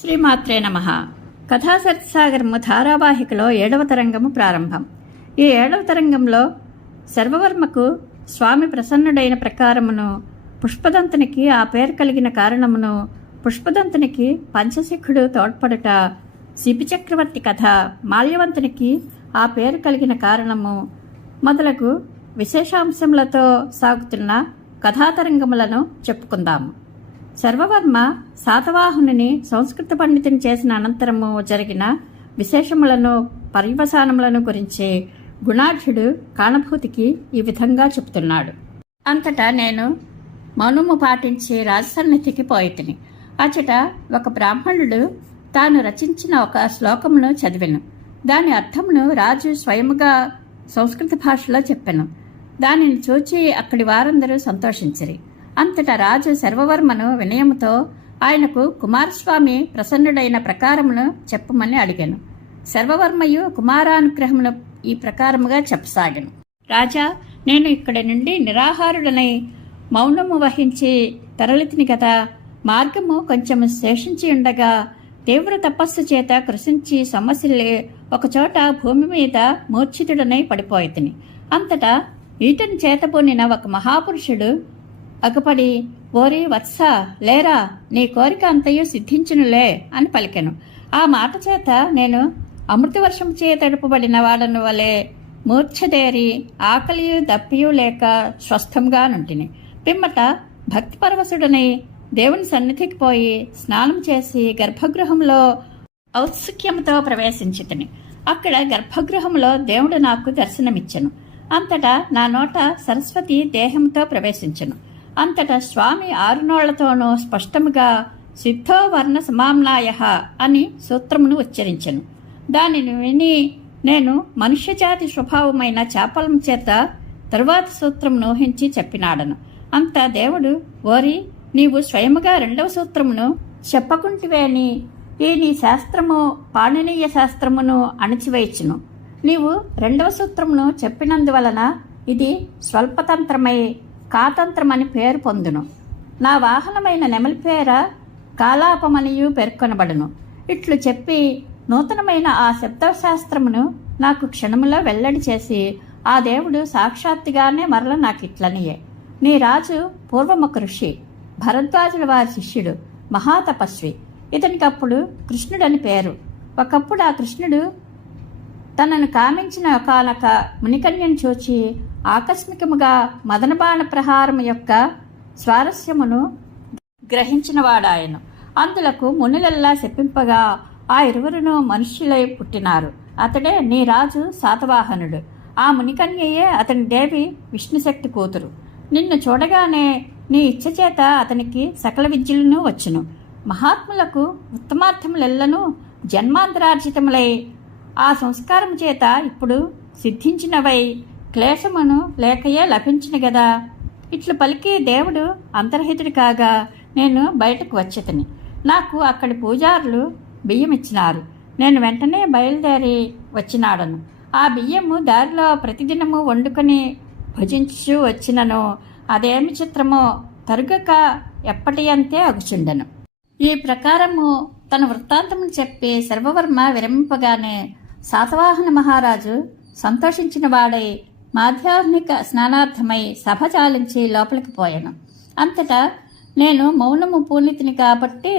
శ్రీమాత్రే నమః. కథాసరిత్సాగరము ధారావాహికలో 7వ తరంగము ప్రారంభం. ఈ 7వ తరంగంలో సర్వవర్మకు స్వామి ప్రసన్నుడైన ప్రకారమును, పుష్పదంతునికి ఆ పేరు కలిగిన కారణమును, పుష్పదంతునికి పంచశిఖుడు తోడ్పడుట, శిబిచక్రవర్తి కథ, మాల్యవంతునికి ఆ పేరు కలిగిన కారణము మొదలగు విశేషాంశములతో సాగుతున్న కథాతరంగములను చెప్పుకుందాము. సర్వవర్మ శాతవాహనుని సంస్కృత పండితుని చేసిన అనంతరము జరిగిన విశేషములను, పర్యవసానములను గురించి గుణాఢ్యుడు కాణభూతికి ఈ విధంగా చెప్తున్నాడు. అంతటా నేను మౌనము పాటించి రాజసన్నిధికి పోయితిని. అచట ఒక బ్రాహ్మణుడు తాను రచించిన ఒక శ్లోకమును చదివెను. దాని అర్థమును రాజు స్వయముగా సంస్కృత భాషలో చెప్పెను. దానిని చూచి అక్కడి వారందరూ సంతోషించిరి. అంతటా రాజు సర్వవర్మను వినయముతో ఆయనకు కుమారస్వామి ప్రసన్నుడైన ప్రకారమును చెప్పమని అడిగాను. సర్వవర్మయు కుమారానుగ్రహమును ఈ ప్రకారముగా చెప్పసాగాను. రాజా, నేను ఇక్కడి నుండి నిరాహారుడనై మౌనము వహించి తరలితిని కదా. మార్గము కొంచెము శేషించి ఉండగా తీవ్ర తపస్సు చేత కృషించి సమస్యలే ఒకచోట భూమి మీద మూర్ఛితుడనై పడిపోయితిని. అంతటా ఈటను చేతబూనిన ఒక మహాపురుషుడు అగపడి, ఓరి వత్స, లేరా, నీ కోరిక అంతయు సిద్ధించునులే అని పలికెను. ఆ మాట చేత నేను అమృతవర్షం చే తడుపబడిన వాడను వలె మూర్ఛదేరి ఆకలియు దప్పియు లేక స్వస్థంగా నుంటిని. పిమ్మట భక్తిపరవశుడని దేవుని సన్నిధికి పోయి స్నానం చేసి గర్భగృహంలో ఔత్సుక్యముతో ప్రవేశించితిని. అక్కడ గర్భగృహంలో దేవుడు నాకు దర్శనమిచ్చెను. అంతటా నా నోట సరస్వతి దేహంతో ప్రవేశించెను. అంతటా స్వామి 6 నోళ్లతోనూ స్పష్టముగా సిద్ధో వర్ణ సమామ్నాయ అని సూత్రమును ఉచ్చరించెను. దానిని విని నేను మనుష్యజాతి స్వభావమైన చాపలం చేత తరువాత సూత్రమును ఊహించి చెప్పినాడను. అంతా దేవుడు, ఓరి, నీవు స్వయముగా 2వ సూత్రమును చెప్పకుంటివేని ఈ నీ శాస్త్రము పాణినీయ శాస్త్రమును అణిచివేయుచును. నీవు 2వ సూత్రమును చెప్పినందువలన ఇది స్వల్పతంత్రమై కాతంత్రమని పేరు పొందును. నా వాహనమైన నెమలి పేర కాలాపమనియు పేర్కొనబడును. ఇట్లు చెప్పి నూతనమైన ఆ శబ్దశాస్త్రమును నాకు క్షణములో వెల్లడి చేసి ఆ దేవుడు సాక్షాత్తుగానే మరల నాకిట్లనియే. నీ రాజు పూర్వమొక ఋషి, భరద్వాజుల వారి శిష్యుడు, మహాతపస్వి. ఇతనికప్పుడు కృష్ణుడని పేరు. ఒకప్పుడు ఆ కృష్ణుడు తనను కామించిన ఒకానొక మునికన్యను చూచి ఆకస్మికముగా మదనబాణ ప్రహారం యొక్క స్వారస్యమును గ్రహించినవాడాయను. అందులకు మునులెల్లా చెప్పింపగా ఆ ఇరువురును మనుష్యులై పుట్టినారు. అతడే నీ రాజు శాతవాహనుడు. ఆ మునికన్యయే అతని దేవి విష్ణుశక్తి కూతురు. నిన్ను చూడగానే నీ ఇచ్చచేత అతనికి సకల విద్యలను వచ్చును. మహాత్ములకు ఉత్తమార్థములెల్లను జన్మాంతరార్జితములై ఆ సంస్కారం చేత ఇప్పుడు సిద్ధించినవై క్లేశమును లేకయే లభించిన గదా. ఇట్లు పలికి దేవుడు అంతర్హితుడి కాగా నేను బయటకు వచ్చేతని. నాకు అక్కడి పూజారులు బియ్యం ఇచ్చినారు. నేను వెంటనే బయలుదేరి వచ్చినాడను. ఆ బియ్యము దారిలో ప్రతిదినము వండుకొని భుజించు వచ్చినను అదేమి చిత్రమో తరుగక ఎప్పటి అంతే అగుచుండెను. ఈ ప్రకారము తన వృత్తాంతమును చెప్పి సర్వవర్మ విరమింపగానే శాతవాహన మహారాజు సంతోషించిన వాడై మాధ్యాహ్నిక స్నానార్థమై సభ చాలించి లోపలికి పోయాను. అంతటా నేను మౌనము పూనితిని కాబట్టి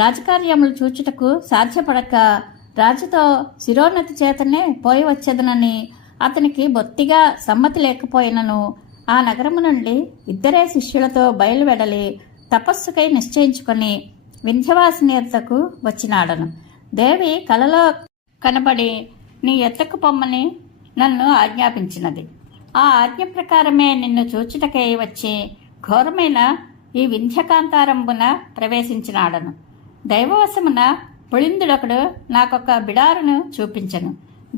రాజకార్యములు చూచుటకు సాధ్యపడక రాజుతో శిరోన్నతి చేతనే పోయి వచ్చేదనని అతనికి బొత్తిగా సమ్మతి లేకపోయినను ఆ నగరము నుండి 2 శిష్యులతో బయలువెడలి తపస్సుకై నిశ్చయించుకొని వింధ్యవాసిని ఎద్దకు వచ్చినాడను. దేవి కలలో కనబడి నీ ఎద్దకు పొమ్మని నన్ను ఆజ్ఞాపించినది. ఆ ఆజ్ఞ ప్రకారమే నిన్ను చూచుటకై వచ్చి ఘోరమైన ఈ వింధ్యకాంతారంభున ప్రవేశించినాడను. దైవవశమున పుళిందుడొకడు నాకొక బిడారును చూపించను.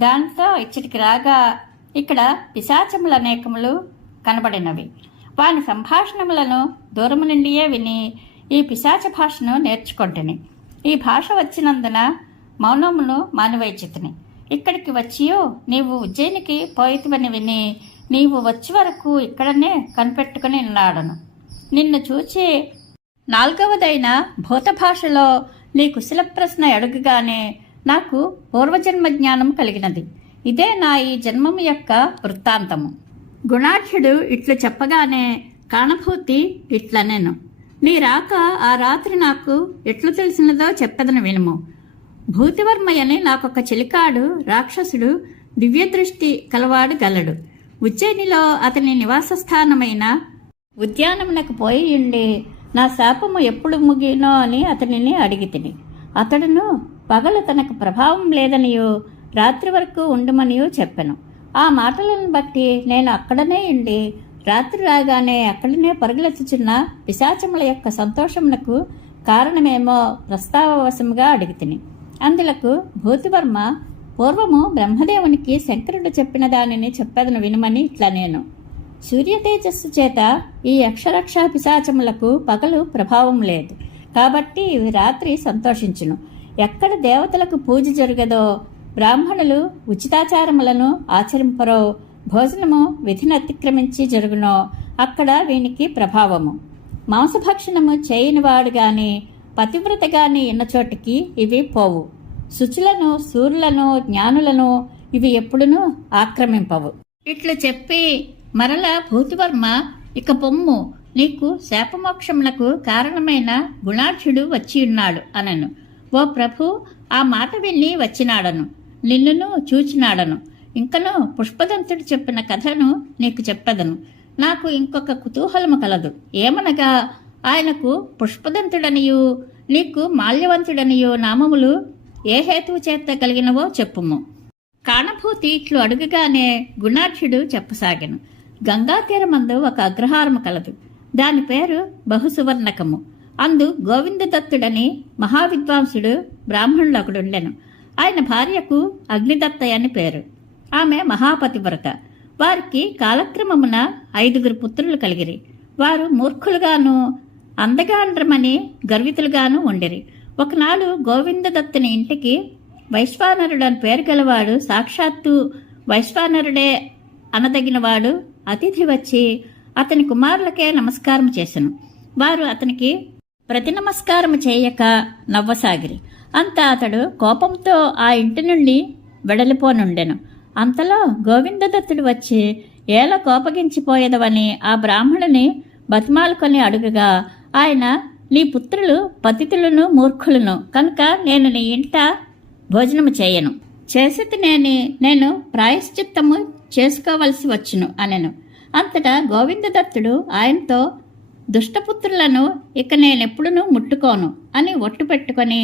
దాంతో ఇచ్చటికి రాగా ఇక్కడ పిశాచములు అనేకములు కనబడినవి. వాని సంభాషణములను దూరము నుండియే విని ఈ పిశాచ భాషను నేర్చుకొంటిని. ఈ భాష వచ్చినందున మౌనమును మానివేచితిని. ఇక్కడికి వచ్చియో నీవు ఉజ్జయినికి పోయితివని విని నీవు వచ్చి వరకు ఇక్కడనే కనిపెట్టుకుని ఉన్నాడను. నిన్ను చూచి 4వదైన భూత భాషలో నీ కుశల ప్రశ్న అడుగుగానే నాకు పూర్వజన్మ జ్ఞానం కలిగినది. ఇదే నా ఈ జన్మము యొక్క వృత్తాంతము. గుణాఢ్యుడు ఇట్లు చెప్పగానే కాణభూతి ఇట్లనెను. నీ రాక ఆ రాత్రి నాకు ఎట్లు తెలిసినదో చెప్పెదను వినుము. భూతివర్మయ్యని నాకొక చెలికాడు రాక్షసుడు దివ్యదృష్టి కలవాడు గలడు. ఉజ్జయినిలో అతని నివాస స్థానమైన ఉద్యానమునకు పోయి ఉండి నా శాపము ఎప్పుడు ముగినో అని అతనిని అడిగితిని. అతడును పగలు తనకు ప్రభావం లేదనియో రాత్రి వరకు ఉండుమనియో చెప్పెను. ఆ మాటలను బట్టి నేను అక్కడనే ఉండి రాత్రి రాగానే అక్కడనే పరుగులెత్తుచున్న పిశాచముల యొక్క సంతోషమునకు కారణమేమో ప్రస్తావవశముగా అడిగితిని. అందులకు భూతివర్మ, పూర్వము బ్రహ్మదేవునికి శంకరుడు చెప్పిన దానిని చెప్పెదను వినుమని ఇట్లా నేను. సూర్య తేజస్సు చేత ఈ యక్షరక్ష పిశాచములకు పగలు ప్రభావం లేదు, కాబట్టి ఇవి రాత్రి సంతోషించును. ఎక్కడ దేవతలకు పూజ జరగదో, బ్రాహ్మణులు ఉచితాచారములను ఆచరింపరో, భోజనము విధిని అతిక్రమించి జరుగునో అక్కడ వీనికి ప్రభావము. మాంసభక్షణము చేయనివాడు గాని పతివ్రత గాని ఉన్న చోటికి ఇవి పోవు. శుచులను, సూర్యులను, జ్ఞానులను ఇవి ఎప్పుడునూ ఆక్రమింపవు. ఇట్లు చెప్పి మరల భూతివర్మ, ఇక పొమ్ము, నీకు శాపమోక్షములకు కారణమైన గుణాఢ్యుడు వచ్చి ఉన్నాడు అనను. ఓ ప్రభు, ఆ మాట విని వచ్చినాడను, నిన్నును చూచినాడను. ఇంకను పుష్పదంతుడు చెప్పిన కథను నీకు చెప్పెదను. నాకు ఇంకొక కుతూహలము కలదు. ఏమనగా ఆయనకు పుష్పదంతుడనియు నీకు మాల్యవంతుడనియు నామములు ఏ హేతువు చేత కలిగినవో చెప్పుము. కాణభూతి ఇట్లు అడుగుగానే గుణాఢ్యుడు చెప్పసాగెను. గంగాతీరమందు ఒక అగ్రహారము కలదు. దాని పేరు బహుసువర్ణకము. అందు గోవిందదత్తుడని మహావిద్వాంసుడు బ్రాహ్మణుడు ఒకడుండెను. ఆయన భార్యకు అగ్నిదత్త అని పేరు. ఆమె మహాపతివ్రత. వారికి కాలక్రమమున 5 పుత్రులు కలిగిరి. వారు మూర్ఖులుగాను అందగాండ్రమని గర్వితులుగాను ఉండిరి. ఒకనాడు గోవిందదత్తుని ఇంటికి వైశ్వానరుడని పేరు గలవాడు, సాక్షాత్తు వైశ్వానరుడే అనదగినవాడు అతిథి వచ్చి అతని కుమారులకే నమస్కారం చేసెను. వారు అతనికి ప్రతి నమస్కారము చేయక నవ్వసాగిరి. అంతా అతడు కోపంతో ఆ ఇంటి నుండి వెడలిపోనుండెను. అంతలో గోవిందదత్తుడు వచ్చి ఏల కోపగించిపోయేదవని ఆ బ్రాహ్మణుని బతిమాలుకొని అడుగగా ఆయన, నీ పుత్రులు పతితులను మూర్ఖులను కనుక నేను నీ ఇంట భోజనము చేయను. చేసితి నేను ప్రాయశ్చిత్తము చేసుకోవలసి వచ్చును అనెను. అంతటా గోవిందదత్తుడు ఆయనతో, దుష్టపుత్రులను ఇక నేనెప్పుడునూ ముట్టుకోను అని ఒట్టు పెట్టుకొని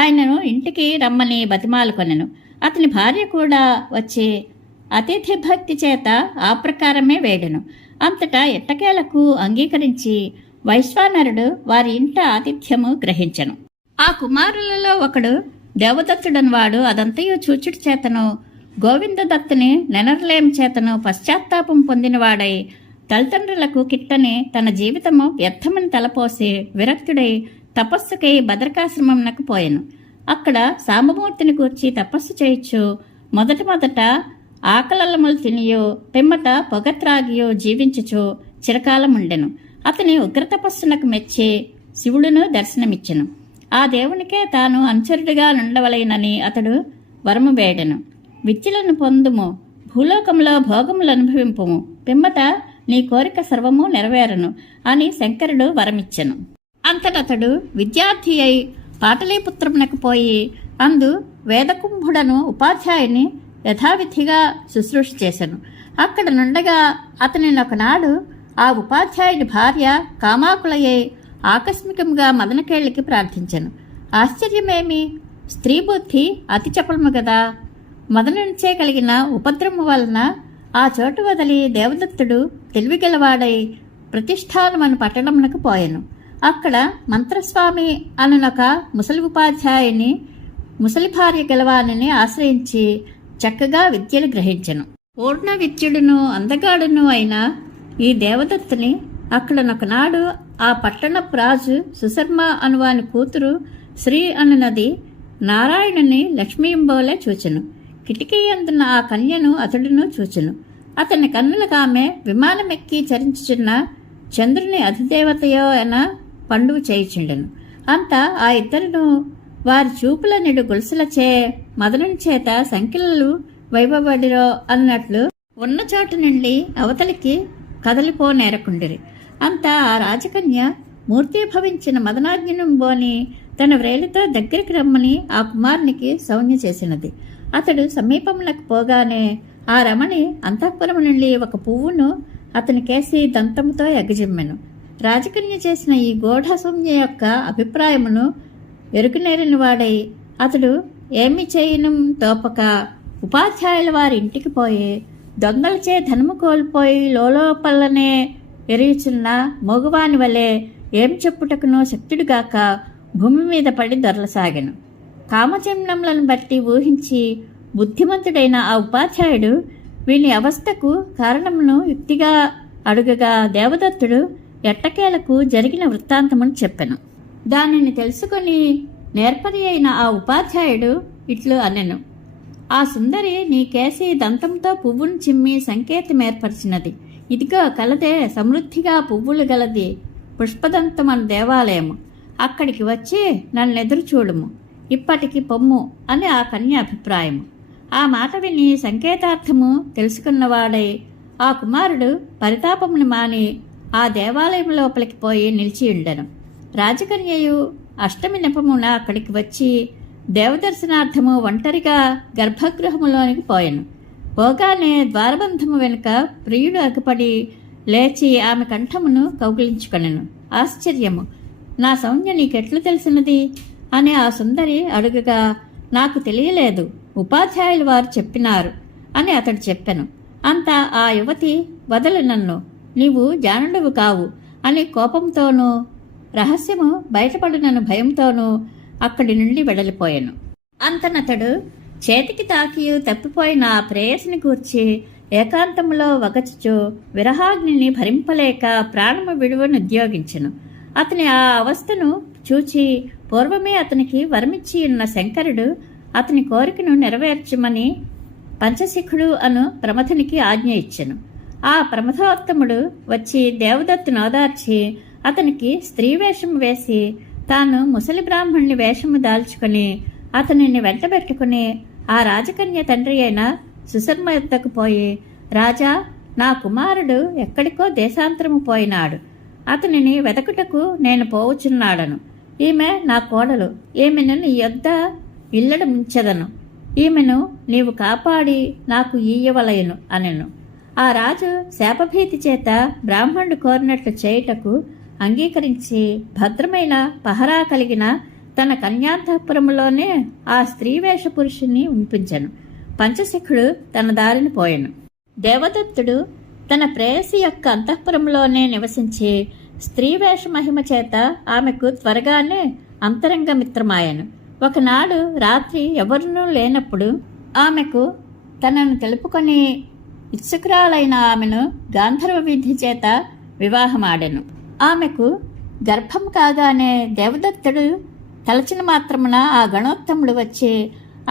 ఆయనను ఇంటికి రమ్మని బతిమాలుకొనెను. అతని భార్య కూడా వచ్చి అతిథి భక్తి చేత ఆ ప్రకారమే వేడెను. అంతటా ఎట్టకేలకు అంగీకరించి వైశ్వానరుడు వారి ఇంట ఆతిథ్యము గ్రహించెను. ఆ కుమారులలో ఒకడు దేవదత్తుడనివాడు అదంతయు చూచుటి చేతను గోవిందదత్తుని నెనర్లేం చేతను పశ్చాత్తాపం పొందినవాడై తల్లిదండ్రులకు కిట్టని తన జీవితము వ్యర్థమని తలపోసి విరక్తుడై తపస్సుకై భద్రకాశ్రమంనకు పోయెను. అక్కడ సాంబమూర్తిని కూర్చి తపస్సు చేయొచ్చు మొదట ఆకలల్లములు తినియో పిమ్మట పొగత్రాగియో జీవించుచు చిరకాలముండెను. అతని ఉగ్రతపస్సునకు మెచ్చి శివుడును దర్శనమిచ్చెను. ఆ దేవునికే తాను అనుచరుడిగా నుండవలెనని అతడు వరము వేడెను. విద్యలను పొందుము, భూలోకంలో భోగములు అనుభవింపుము, పిమ్మట నీ కోరిక సర్వము నెరవేరను అని శంకరుడు వరమిచ్చెను. అంతటతడు విద్యార్థి అయి పాటలీపుత్రమునకు పోయి అందు వేదకుంభుడను ఉపాధ్యాయుని యథావిధిగా శుశ్రూష చేశాను. అక్కడ నుండగా అతని ఒకనాడు ఆ ఉపాధ్యాయుడి భార్య కామాకులయ్యై ఆకస్మికంగా మదనకేళ్లికి ప్రార్థించెను. ఆశ్చర్యమేమి, స్త్రీ బుద్ధి అతి చపలము గదా. మదనుంచే కలిగిన ఉపద్రవము వలన ఆ చోటు వదిలి దేవదత్తుడు తెలివిగలవాడై ప్రతిష్టానమను పట్టణమునకు పోయెను. అక్కడ మంత్రస్వామి అనునొక ముసలి ఉపాధ్యాయుని ముసలి భార్య గలవానిని ఆశ్రయించి చక్కగా విద్యలు గ్రహించెను. పూర్ణ విద్యుడును అందగాడును అయిన ఈ దేవదత్తుని అక్కడనొకనాడు ఆ పట్టణపు రాజు సుశర్మ అనువాని కూతురు శ్రీ అనునది నారాయణుని లక్ష్మీంబోలే చూచెను. కిటికీ అందున్న ఆ కన్యను అతడును చూచెను. అతని కన్నులకామె విమానమెక్కి చరించుచున్న చంద్రుని అధిదేవతయో అన పండుగ చేయుచుండెను. అంతా ఆ ఇద్దరును వారి చూపుల నిడు గొలుసులచే మదనుని చేత సంఖ్యలు వైవబడిరో అన్నట్లు ఉన్న చోటు నుండి అవతలికి కదలిపోనేరకుండిరి. అంతా ఆ రాజకన్య మూర్తీభవించిన మదనాగ్నింబోని తన వ్రేలితో దగ్గరికి రమ్మని ఆ కుమారునికి సౌజ్ఞ చేసినది. అతడు సమీపంలోకి పోగానే ఆ రమణి అంతఃపురం నుండి ఒక పువ్వును అతని కేసి దంతముతో ఎగజిమ్మెను. రాజకన్య చేసిన ఈ గూఢ సౌజ్ఞ యొక్క అభిప్రాయమును ఎరుకునేరిన వాడై అతడు ఏమి చేయను తోపక ఉపాధ్యాయుల వారి ఇంటికి పోయి దొంగలచే ధనము కోల్పోయి లోపలనే ఎరియుచున్న మోగువాని వలె ఏం చెప్పుటకునో శక్తుడుగాక భూమి మీద పడి దొరలసాగెను. కామచిహ్నములను బట్టి ఊహించి బుద్ధిమంతుడైన ఆ ఉపాధ్యాయుడు వీని అవస్థకు కారణమును యుక్తిగా అడుగగా దేవదత్తుడు ఎట్టకేలకు జరిగిన వృత్తాంతమును చెప్పెను. దానిని తెలుసుకొని నేర్పరి అయిన ఆ ఉపాధ్యాయుడు ఇట్లు అనెను. ఆ సుందరి నీ కేసి దంతంతో పువ్వును చిమ్మి సంకేతం ఏర్పరిచినది. ఇదిగో కలదే సమృద్ధిగా పువ్వులు గలది పుష్పదంతమన దేవాలయము. అక్కడికి వచ్చి నన్నెదురు చూడుము, ఇప్పటికి పొమ్ము అని ఆ కన్య అభిప్రాయము. ఆ మాట విని సంకేతార్థము తెలుసుకున్నవాడై ఆ కుమారుడు పరితాపమును మాని ఆ దేవాలయం లోపలికి పోయి నిలిచి ఉండెను. రాజకన్యయు అష్టమి నెపమున అక్కడికి వచ్చి దేవదర్శనార్థము ఒంటరిగా గర్భగృహములోనికి పోయెను. పోగానే ద్వారబంధము వెనుక ప్రియుడు అగుపడి లేచి ఆమె కంఠమును కౌగిలించుకొనెను. ఆశ్చర్యము, నా సౌజ్ఞ నీకెట్లు తెలిసినది అని ఆ సుందరి అడుగగా, నాకు తెలియలేదు, ఉపాధ్యాయులు వారు చెప్పినారు అని అతడు చెప్పెను. అంత ఆ యువతి వదలు నన్ను, నీవు జానుడువు కావు అని కోపంతోనూ రహస్యము బయటపడినను భయంతోనూ అక్కడి నుండి వెడలిపోయాను. అంతనతడు చేతికి తాకియు తప్పిపోయిన ఆ ప్రేయసిని గూర్చి ఏకాంతములో వగచుచు విరహాగ్నిని భరింపలేక ప్రాణము విడువనుద్యోగించెను. అతని ఆ అవస్థను చూచి పూర్వమే అతనికి వరమిచ్చి ఉన్న శంకరుడు అతని కోరికను నెరవేర్చమని పంచశిఖుడు అను ప్రమథునికి ఆజ్ఞ ఇచ్చెను. ఆ ప్రమథోత్తముడు వచ్చి దేవదత్తును ఓదార్చి అతనికి స్త్రీ వేషము వేసి తాను ముసలి బ్రాహ్మణుని వేషము దాల్చుకుని అతనిని వెంటబెట్టుకుని ఆ రాజకన్య తండ్రి అయిన సుశర్మ యుద్ధకు పోయి, రాజా, నా కుమారుడు ఎక్కడికో దేశాంతరము పోయినాడు, అతనిని వెతకుటకు నేను పోవుచున్నాడను. ఈమె నా కోడలు, ఈమెను నీ యొద్ద ఇల్లడు ముంచెదను, ఈమెను నీవు కాపాడి నాకు ఈయవలయను అనెను. ఆ రాజు శాపభీతి చేత బ్రాహ్మణుడు కోరినట్లు చేయుటకు అంగీకరించి భద్రమైన పహరా కలిగిన తన కన్యాంతఃపురములోనే ఆ స్త్రీ వేష పురుషుని ఉంపించెను. పంచశిఖుడు తన దారిని పోయెను. దేవదత్తుడు తన ప్రేయసి యొక్క అంతఃపురంలోనే నివసించి స్త్రీ వేష మహిమ చేత ఆమెకు త్వరగానే అంతరంగ మిత్రమాయను. ఒకనాడు రాత్రి ఎవరునూ లేనప్పుడు ఆమెకు తనను తెలుపుకొని ఇత్సుకురాలైన ఆమెను గాంధర్వ విధి చేత వివాహమాడెను. ఆమెకు గర్భం కాగానే దేవదత్తుడు తలచిన మాత్రమున ఆ గణోత్తముడు వచ్చి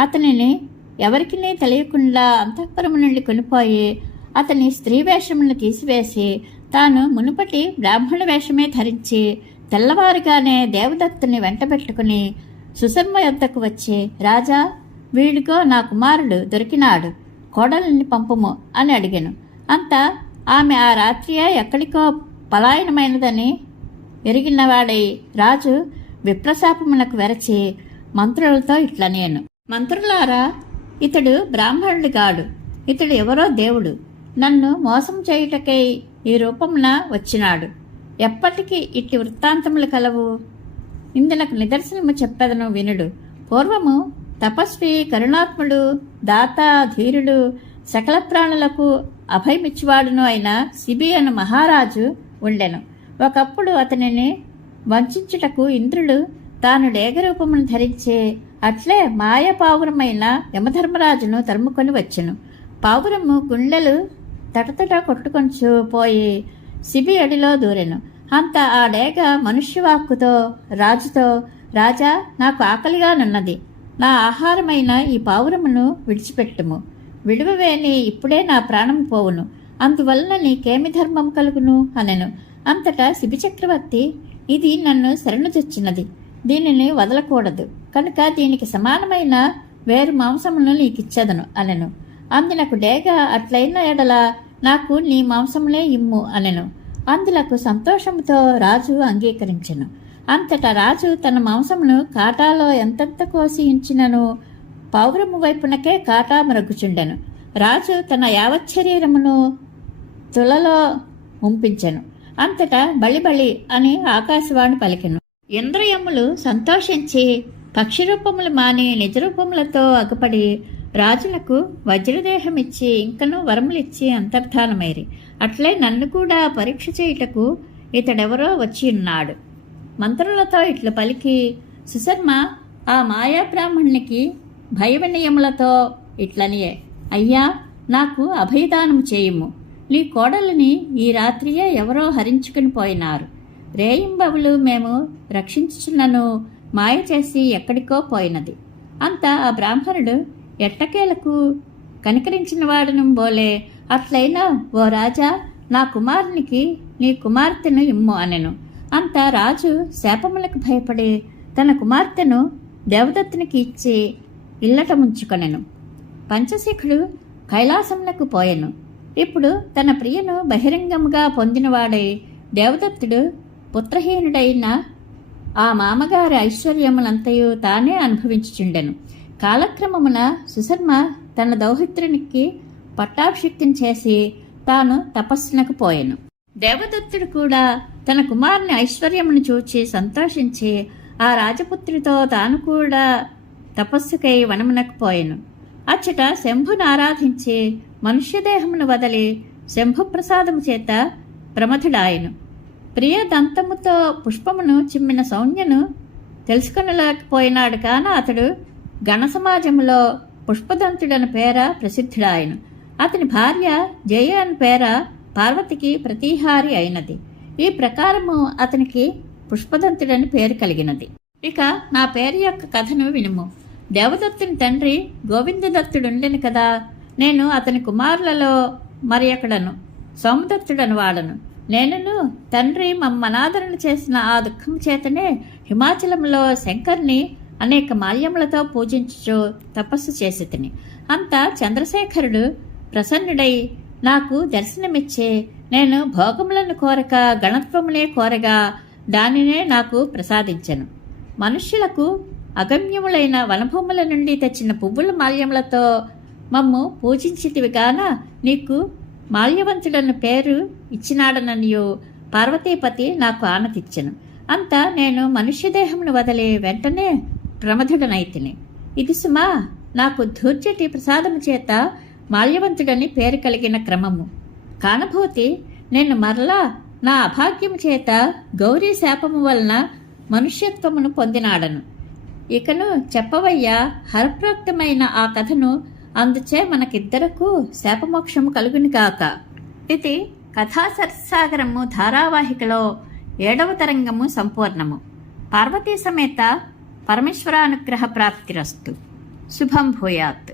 అతనిని ఎవరికి తెలియకుండా అంతఃపురం నుండి కొనిపోయి అతని స్త్రీ వేషమును తీసివేసి తాను మునుపటి బ్రాహ్మణ వేషమే ధరించి తెల్లవారుగానే దేవదత్తుని వెంటబెట్టుకుని సుశర్మ యొద్దకు వచ్చి, రాజా, వీడికో నా కుమారుడు దొరికినాడు, కోడలిని పంపుము అని అడిగాను. అంతా ఆమె ఆ రాత్రియే ఎక్కడికో పలాయనమైనదని ఎరిగినవాడై రాజు విప్రశాపమునకు వెరచి మంత్రులతో ఇట్లనేను, మంత్రులారా, ఇతడు బ్రాహ్మణుడు గాడు, ఇతడు ఎవరో దేవుడు, నన్ను మోసం చేయుటకై ఈ రూపమున వచ్చినాడు. ఎప్పటికీ ఇట్టి వృత్తాంతములు కలవు. ఇందునకు నిదర్శనము చెప్పెదను వినుడు. పూర్వము తపస్వి, కరుణాత్ముడు, దాత, ధీరుడు, సకల ప్రాణులకు అభయమిచ్చువాడును అయిన శిబి అను మహారాజు ఉండెను. ఒకప్పుడు అతనిని వంచుటకు ఇంద్రుడు తాను డేగరూపమును ధరించి అట్లే మాయ పావురమైన యమధర్మరాజును తరుముకొని వచ్చెను. పావురము గుండెలు తటతట కొట్టుకొంచు పోయి శిబి అడిలో దూరెను. అంత ఆ డేగ మనుష్యవాక్కుతో రాజుతో, రాజా, నాకు ఆకలిగానున్నది, నా ఆహారమైన ఈ పావురమును విడిచిపెట్టుము, విడువవేని ఇప్పుడే నా ప్రాణం పోవును, అందువలన నీకేమి ధర్మం కలుగును అనెను. అంతటా శిబి చక్రవర్తి, ఇది నన్ను శరణు చొచ్చినది, దీనిని వదలకూడదు, కనుక దీనికి సమానమైన వేరు మాంసమును నీకిచ్చదను అనెను. అందులకు డేగ, అట్లయిన ఎడల నాకు నీ మాంసములే ఇమ్ము అనెను. అందులకు సంతోషముతో రాజు అంగీకరించెను. అంతటా రాజు తన మాంసమును కాటాలో ఎంతెంత కోసి ఉంచినను పౌరము వైపునకే కాటా మరగుచుండెను. రాజు తన యావత్ శరీరమును తులలో ఉంపించెను. అంతటా బళి అని ఆకాశవాణి పలికెను. ఇంద్రియములు సంతోషించి పక్షిరూపములు మాని నిజరూపములతో అగపడి రాజులకు వజ్రదేహమిచ్చి ఇంకనూ వరములిచ్చి అంతర్ధానమైరి. అట్లే నన్ను కూడా పరీక్ష చేయుటకు ఇతడెవరో వచ్చి ఉన్నాడు. మంత్రులతో ఇట్లు పలికి, సుశర్మ ఆ మాయా బ్రాహ్మణునికి భయవినయములతో ఇట్లనియే, అయ్యా నాకు అభయదానము చేయుము. నీ కోడలిని ఈ రాత్రియే ఎవరో హరించుకుని పోయినారు. రేయింబవులు మేము రక్షించుచున్నను మాయ చేసి ఎక్కడికో పోయినది. అంతా ఆ బ్రాహ్మణుడు ఎట్టకేలకు కనికరించిన వాడను బోలే, అట్లయినా ఓ రాజా, నా కుమారునికి నీ కుమార్తెను ఇమ్ము అనెను. అంతా రాజు శాపములకు భయపడి తన కుమార్తెను దేవదత్తునికి ఇచ్చి ఇల్లట ముంచుకొనెను. పంచశిఖుడు కైలాసమునకు పోయెను. ఇప్పుడు తన ప్రియను బహిరంగముగా పొందినవాడై దేవదత్తుడు పుత్రహీనుడైన ఆ మామగారి ఐశ్వర్యములంతయు తానే అనుభవించుచుండెను. కాలక్రమమున సుశర్మ తన దౌహిత్రునికి పట్టాభిషిక్తిని చేసి తాను తపస్సునకు పోయెను. దేవదత్తుడు కూడా తన కుమారుని ఐశ్వర్యమును చూచి సంతోషించి ఆ రాజపుత్రితో తాను కూడా తపస్సుకై వనమునకు పోయెను. అచ్చట శంభును ఆరాధించి మనుష్యదేహమును వదలి శంభుప్రసాదము చేత ప్రమథుడాయను. ప్రియ దంతముతో పుష్పమును చిమ్మిన సౌమ్యను తెలుసుకొనలేకపోయినాడు. కాన అతడు గణ సమాజములో పుష్పదంతుడని పేర ప్రసిద్ధుడాయను. అతని భార్య జయ అని పేర పార్వతికి ప్రతీహారి అయినది. ఈ ప్రకారము అతనికి పుష్పదంతుడని పేరు కలిగినది. ఇక నా పేరు యొక్క కథను వినుము. దేవదత్తుని తండ్రి గోవిందదత్తుడుండెను కదా. నేను అతని కుమారులలో మరి ఒకడను సోమదత్తుడని వాడను. నేనును తండ్రి మమ్మనాదరణ చేసిన ఆ దుఃఖం చేతనే హిమాచలంలో శంకర్ని అనేక మాల్యములతో పూజించుచు తపస్సు చేసి తిని. అంతా చంద్రశేఖరుడు ప్రసన్నుడై నాకు దర్శనమిచ్చే నేను భోగములను కోరక గణత్వమునే కోరగా దానినే నాకు ప్రసాదించెను. మనుష్యులకు అగమ్యములైన వనభూముల నుండి తెచ్చిన పువ్వుల మాల్యములతో మమ్ము పూజించితివిగాన నీకు మాల్యవంతుడన్న పేరు ఇచ్చినాడననియు పార్వతీపతి నాకు ఆనతిచ్చెను. అంతా నేను మనుష్యదేహమును వదిలి వెంటనే ప్రమథుడనైతిని. ఇది సుమా నాకు ధూర్జటి ప్రసాదము చేత మాల్యవంతుడని పేరు కలిగిన క్రమము. కానభూతి నేను మరలా నా అభాగ్యము చేత గౌరీ శాపము వలన మనుష్యత్వమును పొందినాడను. ఇకను చెప్పవయ్యా హరప్రోక్తమైన ఆ కథను. అందుచే మనకిద్దరకు శాపమోక్షము కలుగుని కాక. ఇది కథాసరసాగరము ధారావాహికలో 7వ తరంగము సంపూర్ణము. పార్వతీ సమేత పరమేశ్వరానుగ్రహ ప్రాప్తిరస్తు. శుభం భూయాత్.